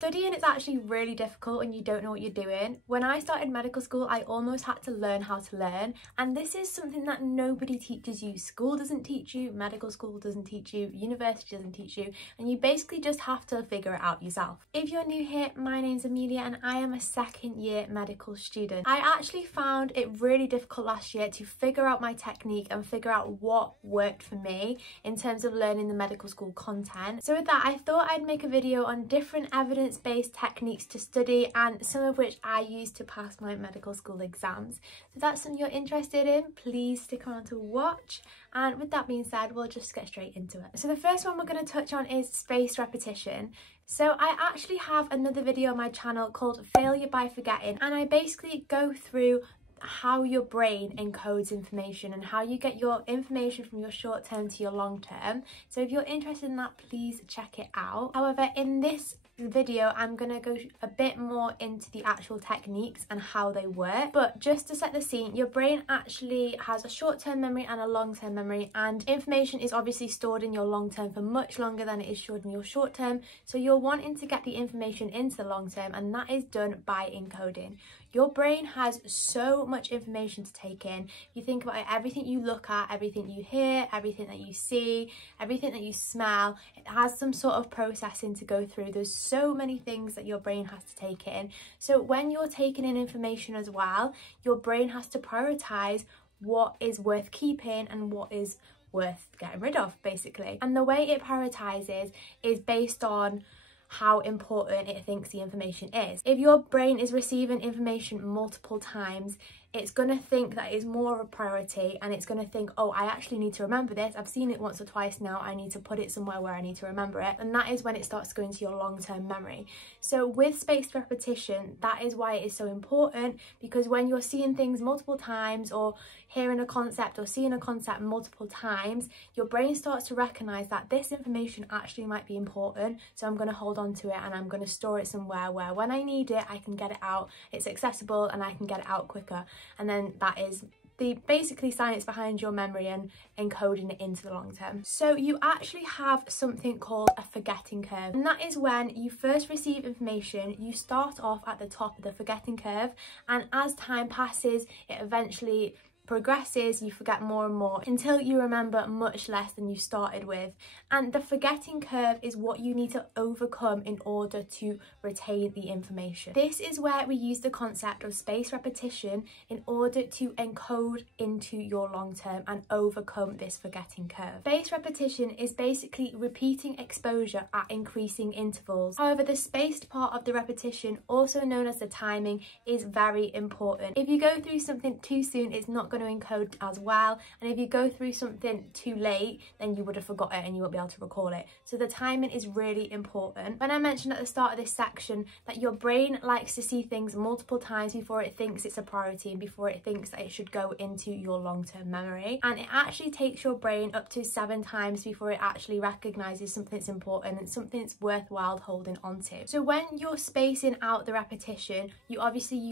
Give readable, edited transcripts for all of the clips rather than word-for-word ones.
Studying is actually really difficult when you don't know what you're doing. When I started medical school, I almost had to learn how to learn, and this is something that nobody teaches you. School doesn't teach you, medical school doesn't teach you, university doesn't teach you, and you basically just have to figure it out yourself. If you're new here, my name's Amelia and I am a second year medical student. I actually found it really difficult last year to figure out my technique and figure out what worked for me in terms of learning the medical school content. So with that, I thought I'd make a video on different evidence-based techniques to study, and some of which I use to pass my medical school exams. So if that's something you're interested in, please stick around to watch. And with that being said, we'll just get straight into it. So the first one we're going to touch on is spaced repetition. So I actually have another video on my channel called Failure by Forgetting, and I basically go through how your brain encodes information and how you get your information from your short term to your long term. So if you're interested in that, please check it out. However, in this video I'm going to go a bit more into the actual techniques and how they work. But just to set the scene, your brain actually has a short-term memory and a long-term memory, and information is obviously stored in your long term for much longer than it is stored in your short term. So you're wanting to get the information into the long term, and that is done by encoding. Your brain has so much information to take in. If you think about it, everything you look at, everything you hear, everything that you see, everything that you smell, it has some sort of processing to go through. There's so many things that your brain has to take in. So when you're taking in information as well, your brain has to prioritize what is worth keeping and what is worth getting rid of, basically. And the way it prioritizes is based on how important it thinks the information is. If your brain is receiving information multiple times, it's going to think that is more of a priority, and it's going to think, oh, I actually need to remember this. I've seen it once or twice now. I need to put it somewhere where I need to remember it. And that is when it starts going to your long-term memory. So with spaced repetition, that is why it is so important, because when you're seeing things multiple times or hearing a concept or seeing a concept multiple times, your brain starts to recognize that this information actually might be important. So I'm going to hold on to it and I'm going to store it somewhere where when I need it, I can get it out. It's accessible and I can get it out quicker. And then that is the basically science behind your memory and encoding it into the long term. So you actually have something called a forgetting curve, and that is when you first receive information, you start off at the top of the forgetting curve, and as time passes, it eventually progresses, you forget more and more until you remember much less than you started with. And the forgetting curve is what you need to overcome in order to retain the information. This is where we use the concept of spaced repetition in order to encode into your long term and overcome this forgetting curve. Spaced repetition is basically repeating exposure at increasing intervals. However, the spaced part of the repetition, also known as the timing, is very important. If you go through something too soon, it's not going to encode as well, and if you go through something too late, then you would have forgot it and you won't be able to recall it. So the timing is really important. When I mentioned at the start of this section that your brain likes to see things multiple times before it thinks it's a priority and before it thinks that it should go into your long-term memory, and it actually takes your brain up to 7 times before it actually recognizes something that's important and something that's worthwhile holding onto. So when you're spacing out the repetition, you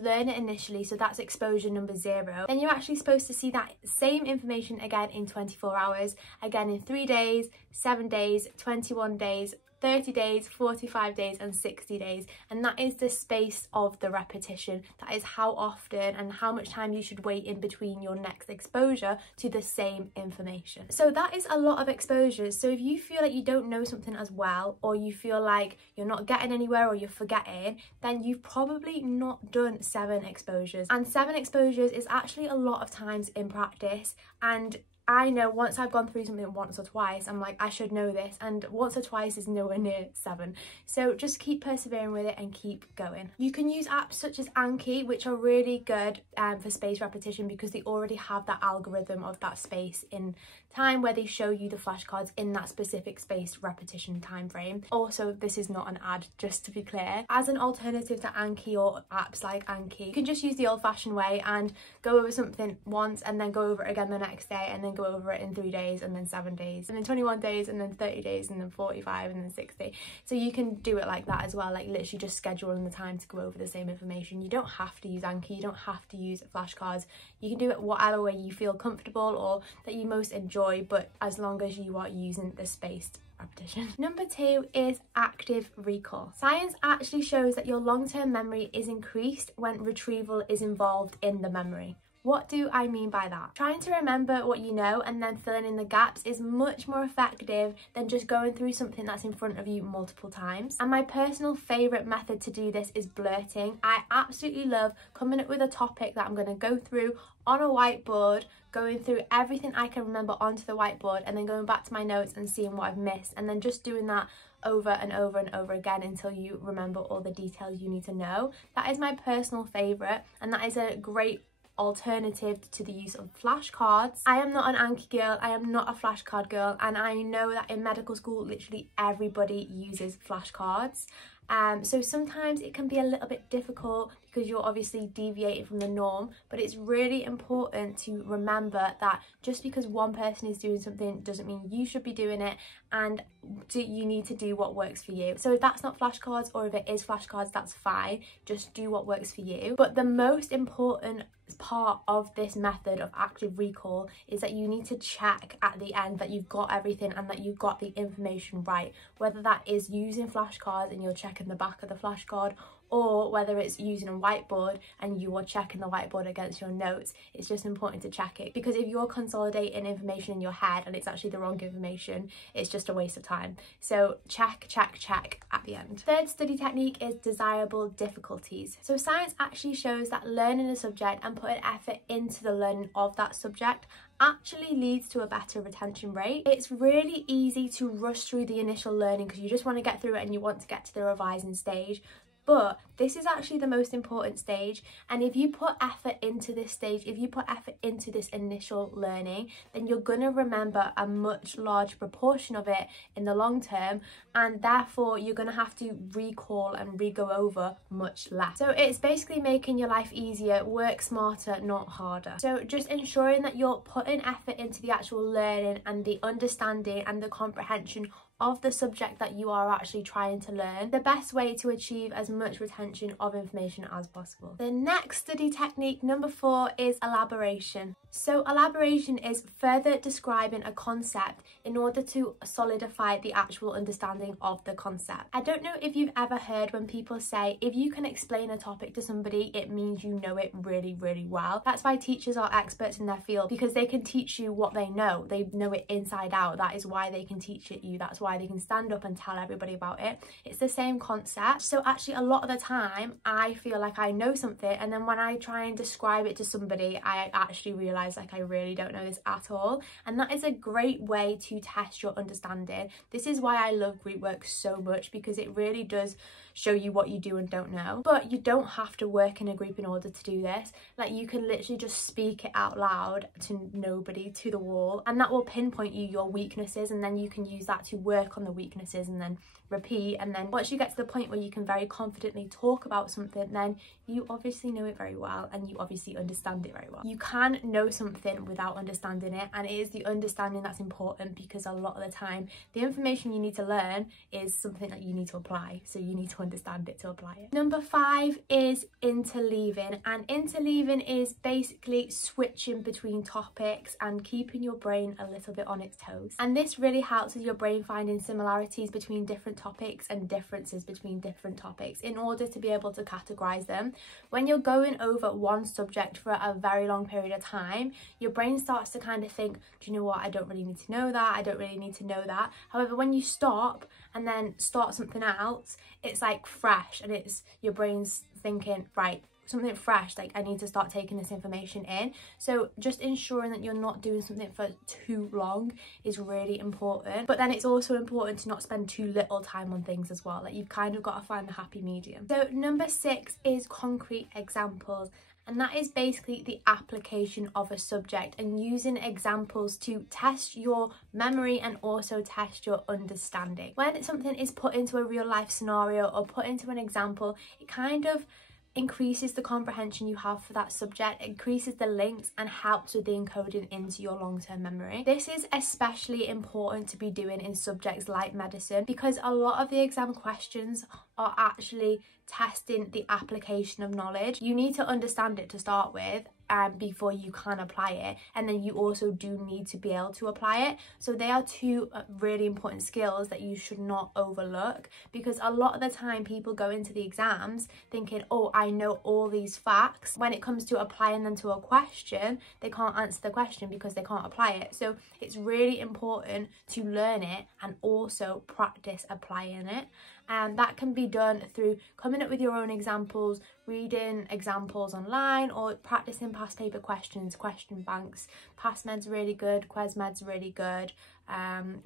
learn it initially, so that's exposure number 0. Then you're actually supposed to see that same information again in 24 hours, again in 3 days, 7 days, 21 days, 30 days, 45 days and 60 days, and that is the space of the repetition. That is how often and how much time you should wait in between your next exposure to the same information. So that is a lot of exposures. So if you feel like you don't know something as well, or you feel like you're not getting anywhere or you're forgetting, then you've probably not done 7 exposures. And 7 exposures is actually a lot of times in practice, and I know once I've gone through something once or twice, I'm like, I should know this, and once or twice is nowhere near 7. So just keep persevering with it and keep going. You can use apps such as Anki, which are really good for spaced repetition, because they already have that algorithm of that space in time where they show you the flashcards in that specific spaced repetition time frame. Also, this is not an ad, just to be clear. As an alternative to Anki or apps like Anki, you can just use the old-fashioned way and go over something once and then go over it again the next day, and then go over it in 3 days and then 7 days and then 21 days and then 30 days and then 45 and then 60. So you can do it like that as well, like literally just scheduling the time to go over the same information. You don't have to use Anki, you don't have to use flashcards. You can do it whatever way you feel comfortable or that you most enjoy, but as long as you are using the spaced repetition. Number 2 is active recall. Science actually shows that your long-term memory is increased when retrieval is involved in the memory. What do I mean by that? Trying to remember what you know and then filling in the gaps is much more effective than just going through something that's in front of you multiple times. And my personal favourite method to do this is blurting. I absolutely love coming up with a topic that I'm going to go through on a whiteboard, going through everything I can remember onto the whiteboard, and then going back to my notes and seeing what I've missed, and then just doing that over and over and over again until you remember all the details you need to know. That is my personal favourite, and that is a great alternative to the use of flashcards. I am not an Anki girl, I am not a flashcard girl, and I know that in medical school literally everybody uses flashcards. So sometimes it can be a little bit difficult because you're obviously deviating from the norm, but it's really important to remember that just because one person is doing something doesn't mean you should be doing it, and you need to do what works for you. So if that's not flashcards, or if it is flashcards, that's fine, just do what works for you. But the most important part of this method of active recall is that you need to check at the end that you've got everything and that you've got the information right, whether that is using flashcards and you're checking the back of the flashcard, or whether it's using a whiteboard and you are checking the whiteboard against your notes. It's just important to check it, because if you're consolidating information in your head and it's actually the wrong information, it's just a waste of time. So check at the end. Third study technique is desirable difficulties. So science actually shows that learning a subject and putting effort into the learning of that subject actually leads to a better retention rate. It's really easy to rush through the initial learning because you just want to get through it and you want to get to the revising stage. But this is actually the most important stage, and if you put effort into this stage, if you put effort into this initial learning, then you're going to remember a much larger proportion of it in the long term, and therefore you're going to have to recall and re-go over much less. So it's basically making your life easier, work smarter, not harder. So just ensuring that you're putting effort into the actual learning and the understanding and the comprehension of the subject that you are actually trying to learn, the best way to achieve as much retention of information as possible. The next study technique, number 4, is elaboration. So elaboration is further describing a concept in order to solidify the actual understanding of the concept. I don't know if you've ever heard when people say, if you can explain a topic to somebody, it means you know it really, really well. That's why teachers are experts in their field, because they can teach you what they know. They know it inside out. That is why they can teach it you. That's why they can stand up and tell everybody about it. It's the same concept. So actually a lot of the time I feel like I know something, and then when I try and describe it to somebody, I actually realise like I really don't know this at all. And that is a great way to test your understanding. This is why I love group work so much, because it really does show you what you do and don't know. But you don't have to work in a group in order to do this. Like, you can literally just speak it out loud to nobody, to the wall, and that will pinpoint you your weaknesses, and then you can use that to work on the weaknesses and then repeat. And then once you get to the point where you can very confidently talk about something, then you obviously know it very well and you obviously understand it very well. You can know something without understanding it, and it is the understanding that's important, because a lot of the time the information you need to learn is something that you need to apply, so you need to understand it to apply it. Number 5 is interleaving, and interleaving is basically switching between topics and keeping your brain a little bit on its toes. And this really helps with your brain finding similarities between different topics and differences between different topics in order to be able to categorize them. When you're going over one subject for a very long period of time, your brain starts to kind of think, do you know what, I don't really need to know that, I don't really need to know that. However, when you stop and then start something else, it's like fresh, and it's your brain's thinking, right, something fresh, like I need to start taking this information in. So just ensuring that you're not doing something for too long is really important. But then it's also important to not spend too little time on things as well. Like, you've kind of got to find the happy medium. So number 6 is concrete examples. And that is basically the application of a subject and using examples to test your memory and also test your understanding. When something is put into a real life scenario or put into an example, it kind of increases the comprehension you have for that subject, increases the links, and helps with the encoding into your long-term memory. This is especially important to be doing in subjects like medicine, because a lot of the exam questions are actually testing the application of knowledge. You need to understand it to start with before you can apply it, and then you also do need to be able to apply it. So they are two really important skills that you should not overlook, because a lot of the time people go into the exams thinking, oh, I know all these facts. When it comes to applying them to a question, they can't answer the question because they can't apply it. So it's really important to learn it and also practice applying it. And that can be done through coming up with your own examples, reading examples online, or practicing past paper questions, question banks. PastMed's really good, QuesMed's really good.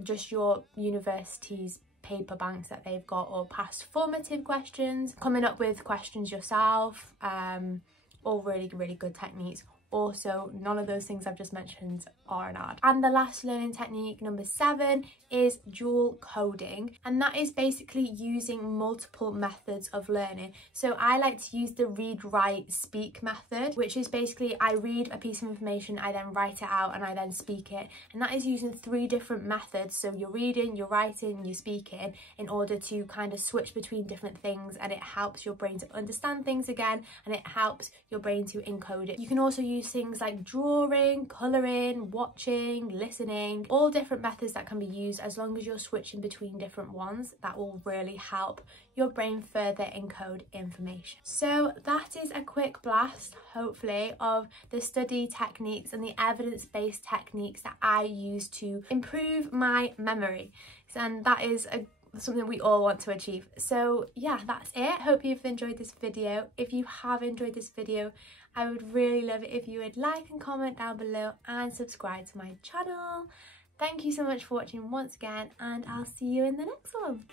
Just your university's paper banks that they've got, or past formative questions, coming up with questions yourself, all really, really good techniques. Also, none of those things I've just mentioned are an ad. And the last learning technique, number 7, is dual coding, and that is basically using multiple methods of learning. So I like to use the read, write, speak method, which is basically I read a piece of information, I then write it out, and I then speak it. And that is using 3 different methods. So you're reading, you're writing, you're speaking, in order to kind of switch between different things, and it helps your brain to understand things again, and it helps your brain to encode it. You can also use things like drawing, colouring, watching, listening, all different methods that can be used. As long as you're switching between different ones, that will really help your brain further encode information. So that is a quick blast, hopefully, of the study techniques and the evidence-based techniques that I use to improve my memory. And that is something we all want to achieve. So yeah, that's it. Hope you've enjoyed this video. If you have enjoyed this video, I would really love it if you would like and comment down below and subscribe to my channel. Thank you so much for watching once again, and I'll see you in the next one.